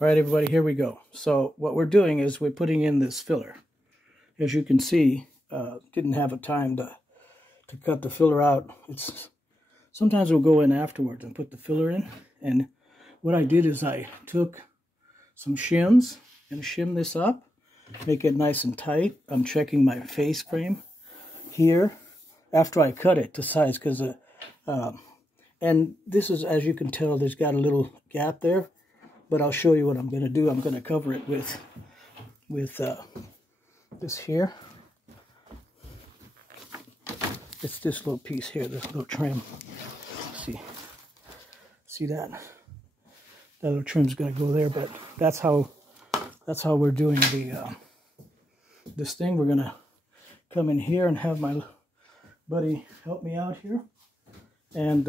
All right, everybody, here we go. So what we're doing is we're putting in this filler. As you can see, didn't have a time to cut the filler out. Sometimes we'll go in afterwards and put the filler in. And what I did is I took some shims and shim this up, make it nice and tight. I'm checking my face frame here after I cut it to size, because and this is, as you can tell, there's got a little gap there. But I'll show you what I'm going to do. I'm going to cover it with this here. It's this little piece here, this little trim. See that? That little trim's going to go there. But that's how we're doing this thing. We're going to come in here and have my buddy help me out here. And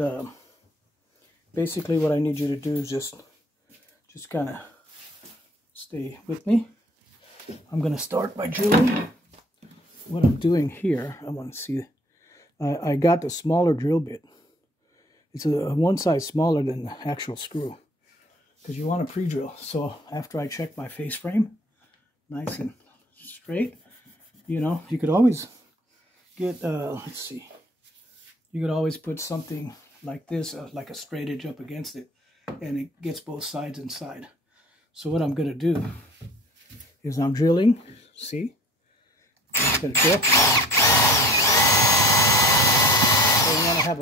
basically, what I need you to do is just kind of stay with me. I'm going to start by drilling. What I'm doing here, I want to see, I got the smaller drill bit. It's one size smaller than the actual screw, because you want to pre-drill. So after I check my face frame, nice and straight, you know, you could always get, let's see, you could always put something like this, like a straight edge up against it, and it gets both sides inside. So what I'm going to do is I'm drilling. See? I'm going to drill. So you want to have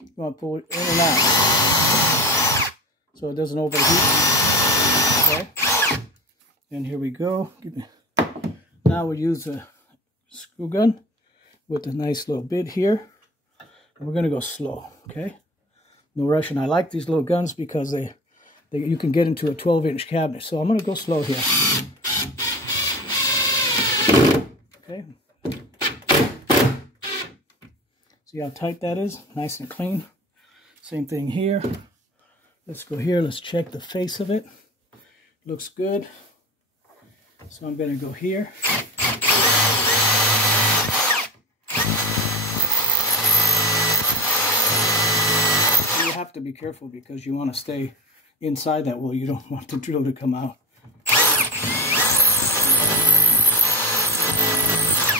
you want to pull it in and out so it doesn't overheat. Okay? And here we go. Now we'll use a screw gun with a nice little bit here. And we're going to go slow, okay? No rush. And I like these little guns because you can get into a 12-inch cabinet. So I'm going to go slow here. Okay. See how tight that is? Nice and clean. Same thing here. Let's go here. Let's check the face of it. Looks good. So I'm going to go here. Have to be careful because you want to stay inside that well. You don't want the drill to come out.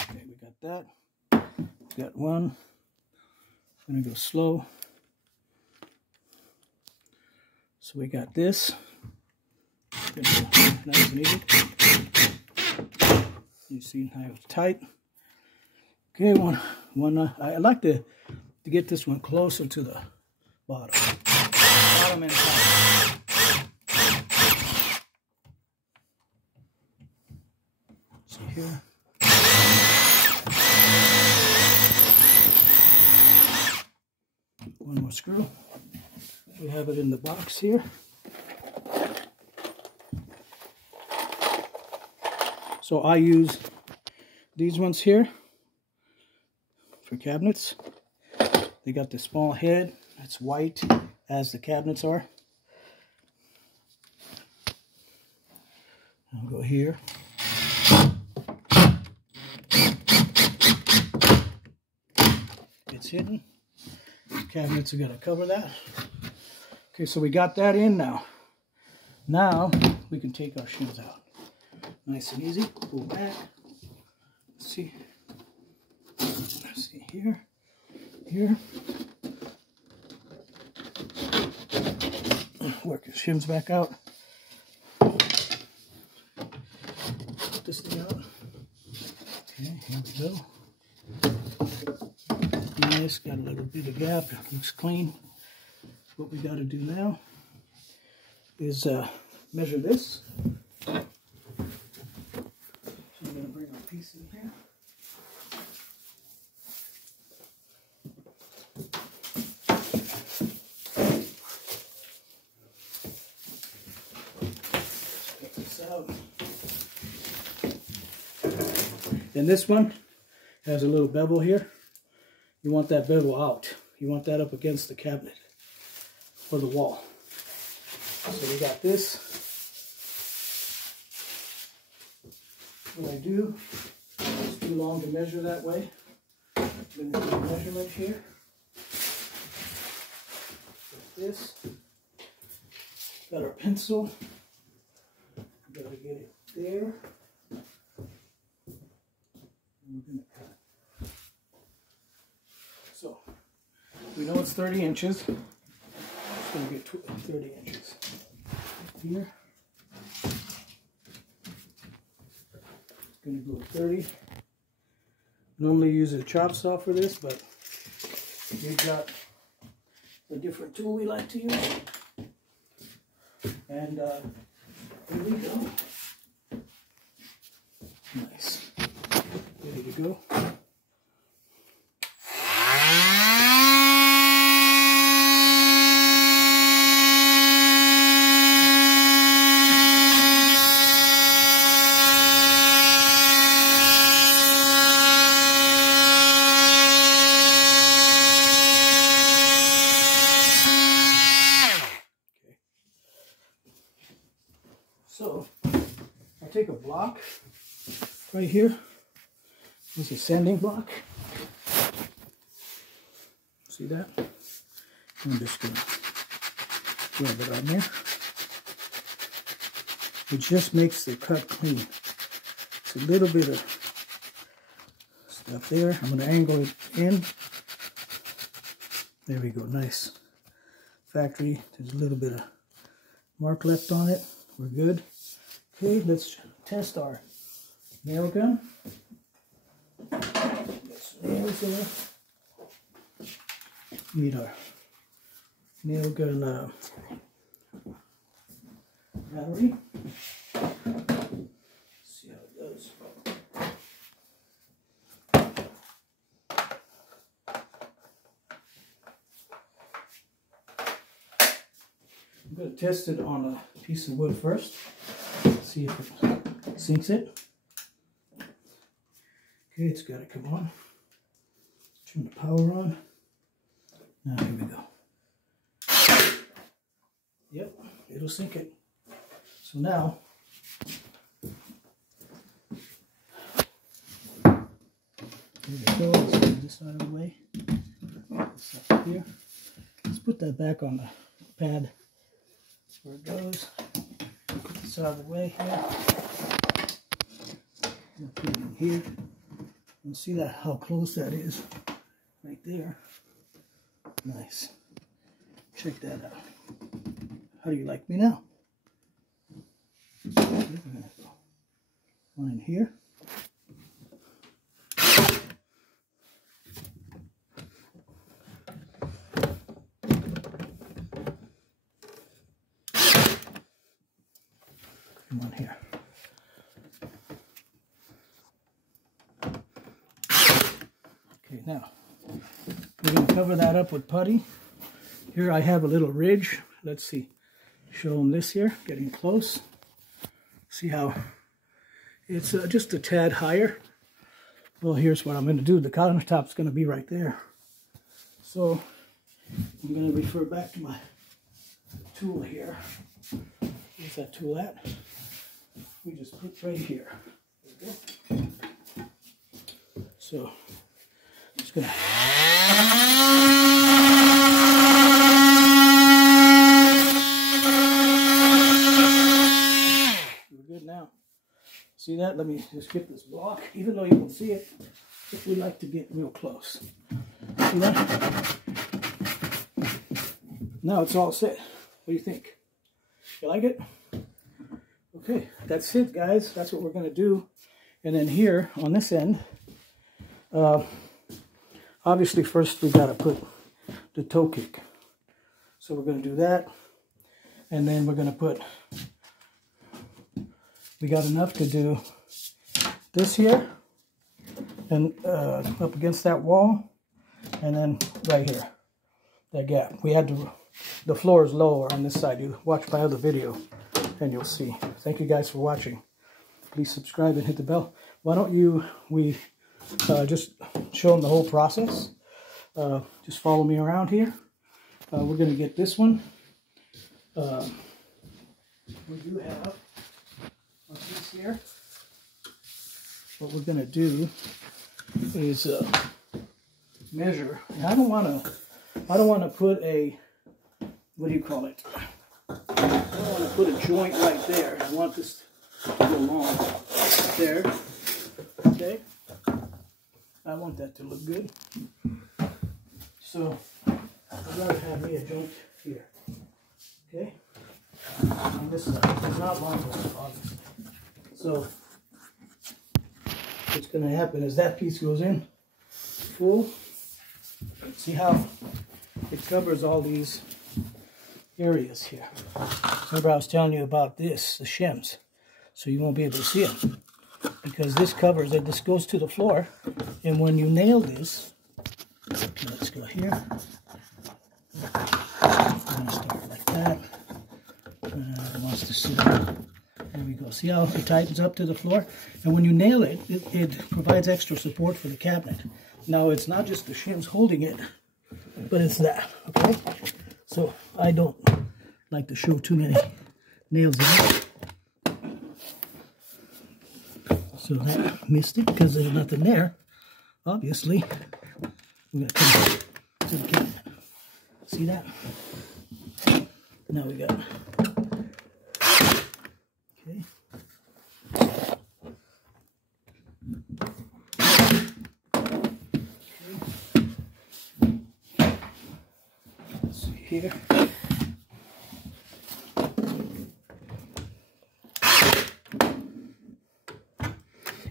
Okay, we got that. We got one. I'm going to go slow. So we got this. Nice and easy. You see how it's tight. Okay, one. I like to get this one closer to the bottom and top. See here. One more screw. We have it in the box here. So I use these ones here for cabinets. They got the small head. It's white, as the cabinets are. I'll go here. It's hidden. The cabinets are going to cover that. Okay, so we got that in now. Now we can take our shims out. Nice and easy. Pull back. Let's see. Let's see here. Here. Work your shims back out. Put this thing out. Okay, here we go. Nice, got a little bit of gap. Looks clean. What we got to do now is measure this. So I'm going to bring our piece in here. And this one has a little bevel here. You want that bevel out. You want that up against the cabinet or the wall. So we got this. What I do, it's too long to measure that way. I'm going to do a measurement here. Like this. Got our pencil. Gotta get it there. And we're gonna cut. So we know it's 30 inches. It's gonna get 30 inches here. Gonna go 30. Normally use a chop saw for this, but we've got a different tool we like to use. And here we go. Nice. Ready to go. So I take a block right here. This is a sanding block. See that? I'm just going to rub it on there. It just makes the cut clean. It's a little bit of stuff there. I'm going to angle it in. There we go. Nice. Factory. There's a little bit of mark left on it. We're good. Okay, let's test our nail gun. Get some nails there. Need our nail gun battery. See how it goes. I'm going to test it on a piece of wood first. See if it sinks it. Okay, it's got to come on. Turn the power on. Now here we go. Yep, it'll sink it. So now, here we go. Let's move this out of the way. This up here. Let's put that back on the pad where it goes. Put this out of the way here. We'll put it in here. You'll see that how close that is right there. Nice. Check that out. How do you like me now? Okay, we're gonna go one in here. Come on here. Okay, now we're going to cover that up with putty. Here I have a little ridge. Let's see. Show them this here. Getting close. See how it's just a tad higher. Well, here's what I'm going to do. The countertop's going to be right there. So I'm going to refer back to my tool here. Where's that tool at? We just put right here. There we go. So I'm just gonna we're good now. See that? Let me just get this block, even though you can see it, if we like to get real close. See that? Now it's all set. What do you think? You like it? Okay, that's it, guys. That's what we're going to do. And then here, on this end, obviously first we got to put the toe kick. So we're going to do that. And then we're going to put, we got enough to do this here. And up against that wall. And then right here, that gap. We had to, the floor is lower on this side. You watch my other video and you'll see. Thank you guys for watching. Please subscribe and hit the bell. Why don't we just show them the whole process. Just follow me around here. We're going to get this one. We do have a piece here. What we're going to do is measure. And I don't want to put a, what do you call it? going to put a joint right there. I want this to go along there. Okay. I want that to look good. So I'd rather have me a joint here. Okay. On this side. It's not long enough, obviously. So what's going to happen is that piece goes in full. See how it covers all these areas here. Remember I was telling you about this, the shims. So you won't be able to see them. Because this covers it. This goes to the floor. And when you nail this, let's go here. I'm going to start like that. It wants to sit. There we go. See how it tightens up to the floor? And when you nail it, it provides extra support for the cabinet. Now, it's not just the shims holding it, but it's that, okay? So, I don't like to show too many nails in it. So that missed it because there's nothing there. Obviously, we're going to come to the cabinet. See that? Now we got... Okay. Let's see here.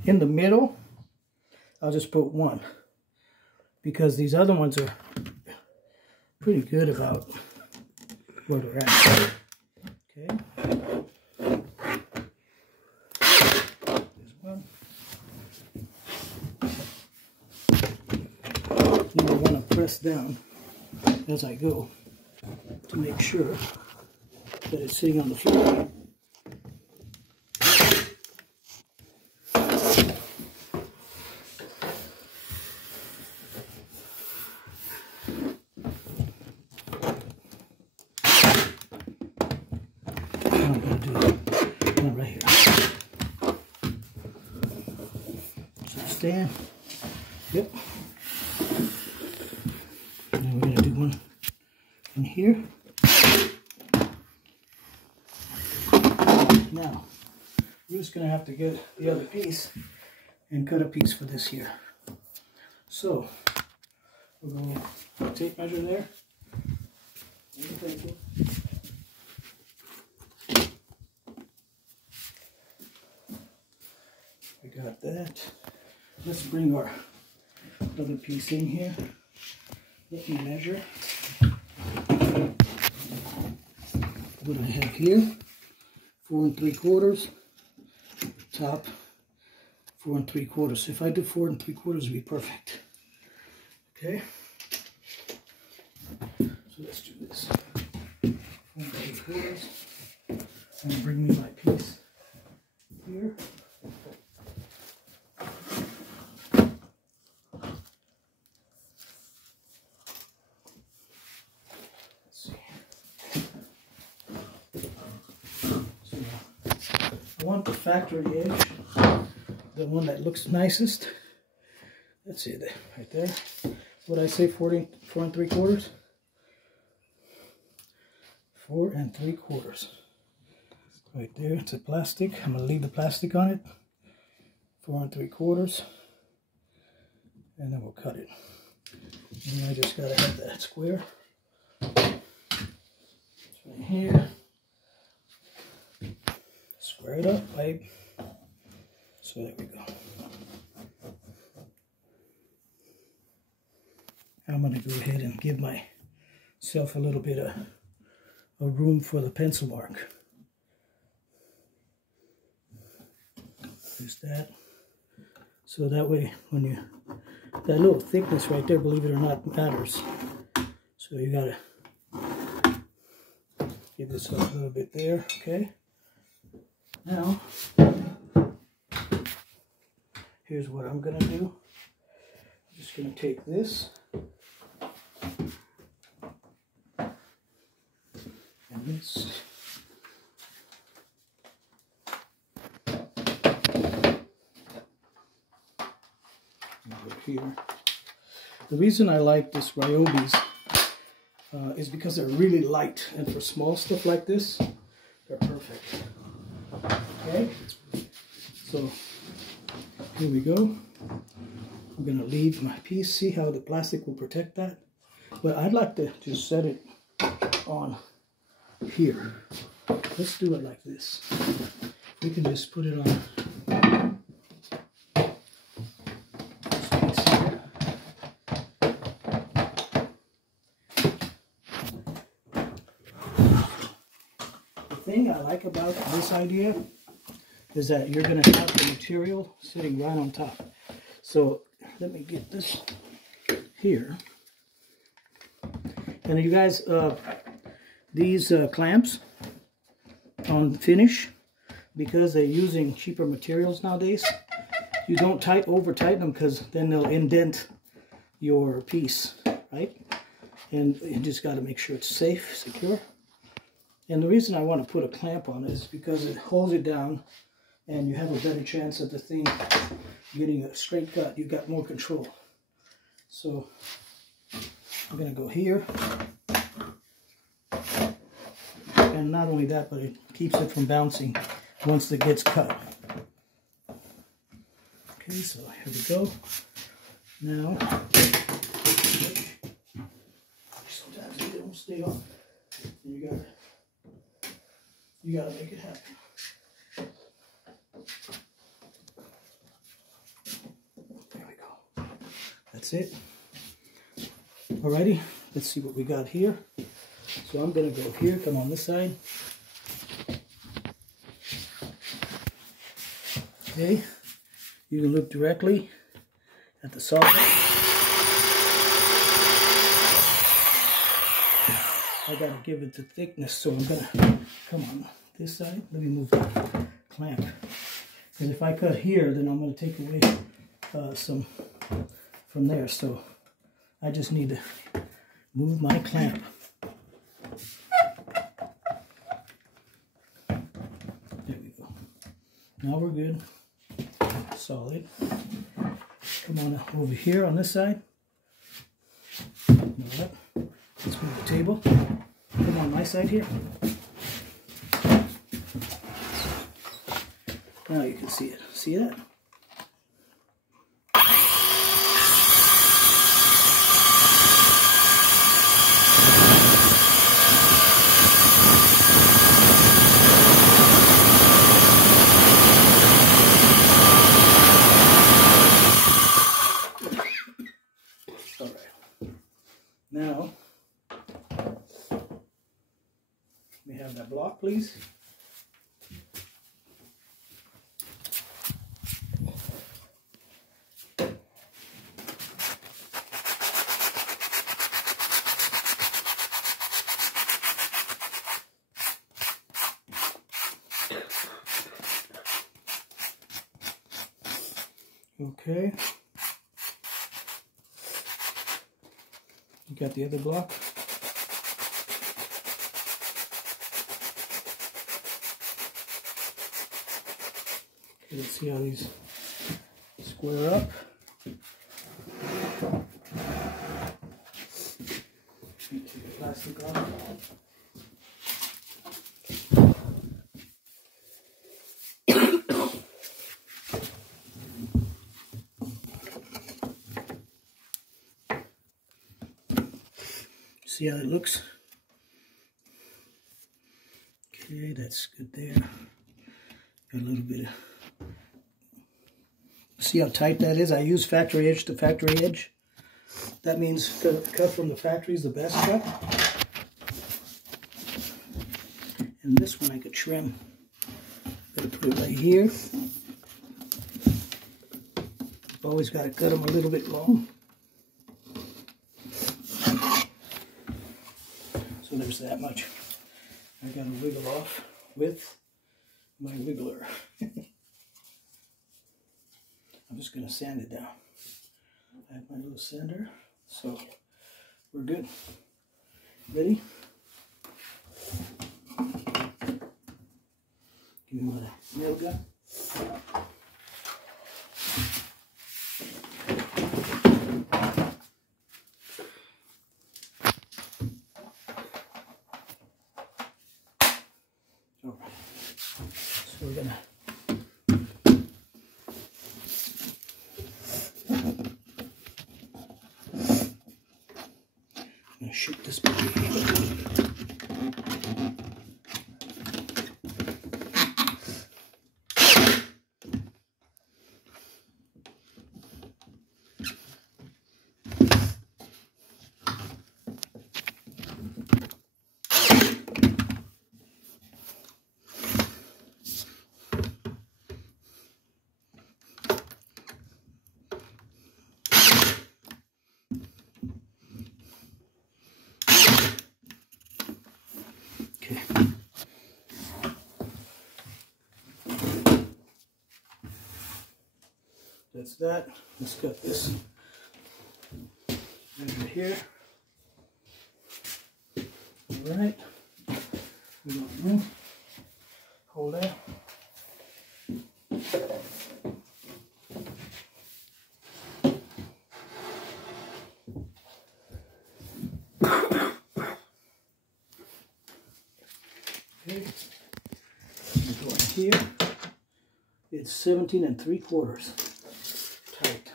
In the middle, I'll just put one because these other ones are pretty good about where they're at. Okay. There's one. And I want to press down as I go to make sure that it's sitting on the floor. I'm going to do one right here. So stand. Yep. And then we're going to do one in here. Now, we're just going to have to get the other piece and cut a piece for this here. So, we'll go tape measure there. We got that. Let's bring our other piece in here. Let me measure. What do I have here? 4 3/4. Top 4 3/4. If I do 4 3/4, it'd be perfect. Okay. So let's do this. 4 3/4. And bring me my piece here. I want the factory edge, the one that looks nicest. That's it, right there. What I say, 4 3/4? 4 3/4. Right there, it's a plastic. I'm gonna leave the plastic on it. 4 3/4. And then we'll cut it. And I just gotta have that square. It's right here. Square it up, babe. So there we go. I'm going to go ahead and give myself a little bit of room for the pencil mark. There's that. So that way, when you, that little thickness right there, believe it or not, matters. So you got to give this up a little bit there, okay? Now, here's what I'm going to do. I'm just going to take this and this. Over here. The reason I like this Ryobis is because they're really light, and for small stuff like this, are perfect. Okay, so here we go. I'm gonna leave my piece. See how the plastic will protect that? But I'd like to just set it on here. Let's do it like this. We can just put it on. The thing I like about this idea is that you're going to have the material sitting right on top. So let me get this here. And you guys, these clamps on finish, because they're using cheaper materials nowadays, you don't over tighten them, because then they'll indent your piece, right? And you just got to make sure it's safe, secure. And the reason I want to put a clamp on it is because it holds it down, and you have a better chance of the thing getting a straight cut. You got more control. So I'm going to go here. And not only that, but it keeps it from bouncing once it gets cut. Okay, so here we go. Now, sometimes they don't stay on. And you gotta make it happen. There we go. That's it. Alrighty, let's see what we got here. So I'm gonna go here, come on this side. Okay, you can look directly at the socket. I gotta give it the thickness, so I'm gonna come on this side. Let me move the clamp, because if I cut here, then I'm gonna take away some from there. So I just need to move my clamp. There we go. Now we're good. Solid. Come on over here on this side. Move up. Let's move the table. Come on my side here. Now you can see it. See that? All right. Now, we have that block, please. Okay. You got the other block. Okay, let's see how these square up. Take the plastic off. See how it looks? Okay, that's good there. Got a little bit of... See how tight that is? I use factory edge to factory edge. That means the cut from the factory is the best cut. And this one I could trim. Gotta put it right here. Always gotta cut them a little bit long. So there's that much. I gotta wiggle off with my wiggler. I'm just gonna sand it down. I have my little sander, so we're good. Ready? Give me my nail gun. All right. So we're gonna shoot this baby. That's that. Let's cut this over here. All right. We don't move. Hold that. Okay. We go in here. It's 17 3/4. Tight.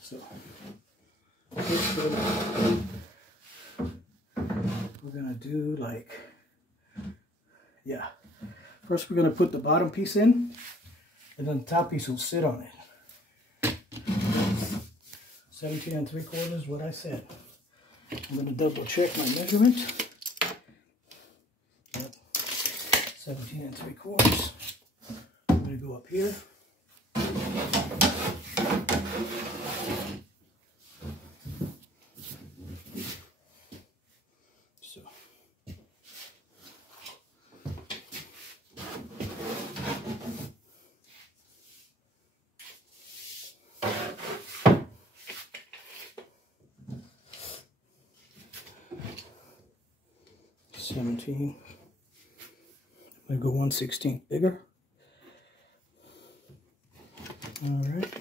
So we're gonna do like, yeah. First we're gonna put the bottom piece in, and then the top piece will sit on it. 17 3/4, what I said. I'm gonna double check my measurement. Yep. 17 3/4. I'm gonna go up here. So 17. I'm gonna go 1/16 bigger. All right.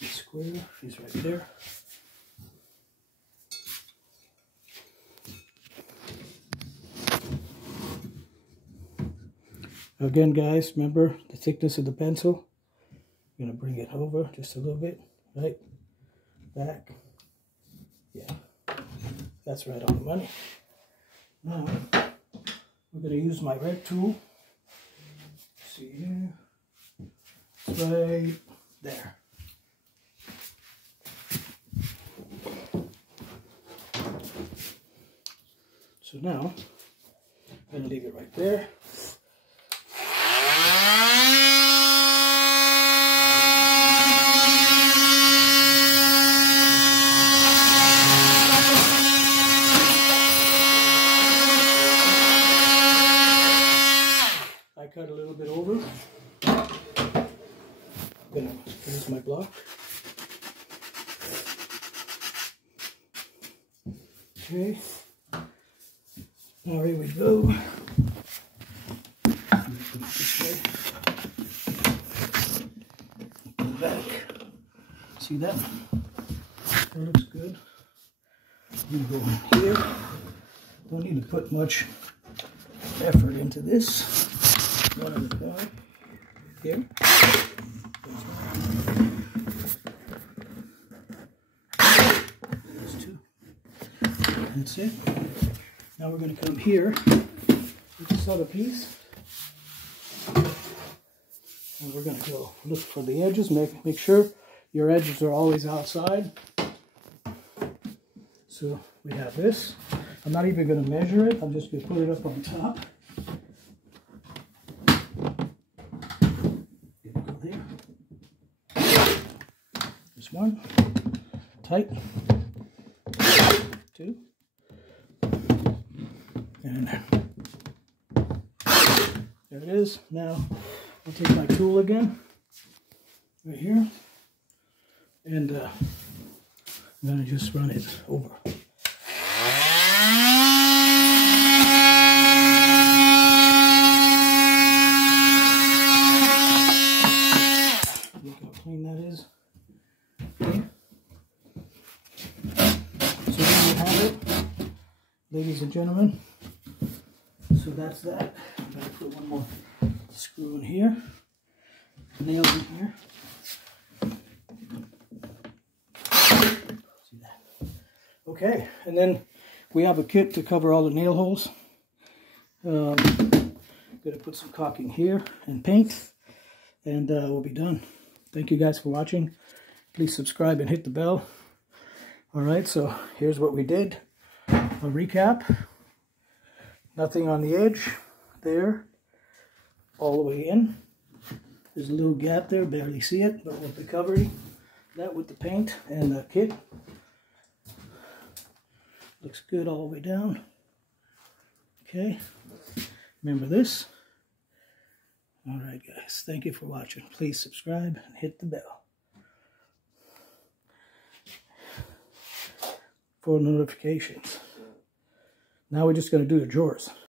Square is right there. Again, guys, remember the thickness of the pencil. I'm gonna bring it over just a little bit, right? Back. Yeah, that's right on the money. Now, we're gonna use my red tool. See here, it's right there. So now, I'm gonna leave it right there. I cut a little bit over. I'm gonna use my block. Okay. Now here we go. Put it this way. Put it back. See that? That looks good. I'm gonna go in here. Don't need to put much effort into this. One at a time. Here. There's two. That's it. Now we're going to come here with this other piece. And we're going to go look for the edges. Make sure your edges are always outside. So we have this. I'm not even going to measure it. I'm just going to put it up on top. There's one. Tight. Two. And there it is. Now I'll take my tool again, right here, and I'm going to just run it over. Look how clean that is. Okay. So there you have it. ladies and gentlemen. So that's that. I'm going to put one more screw in here, nails in here. See that? Okay, and then we have a kit to cover all the nail holes. Going to put some caulking here and paint, and we'll be done. Thank you guys for watching. Please subscribe and hit the bell. All right, so here's what we did. A recap. Nothing on the edge there, all the way in. There's a little gap there, barely see it, but we'll be covering that with the paint and the kit. Looks good all the way down. Okay, remember this. All right, guys, thank you for watching. Please subscribe and hit the bell for notifications. Now we're just going to do the drawers.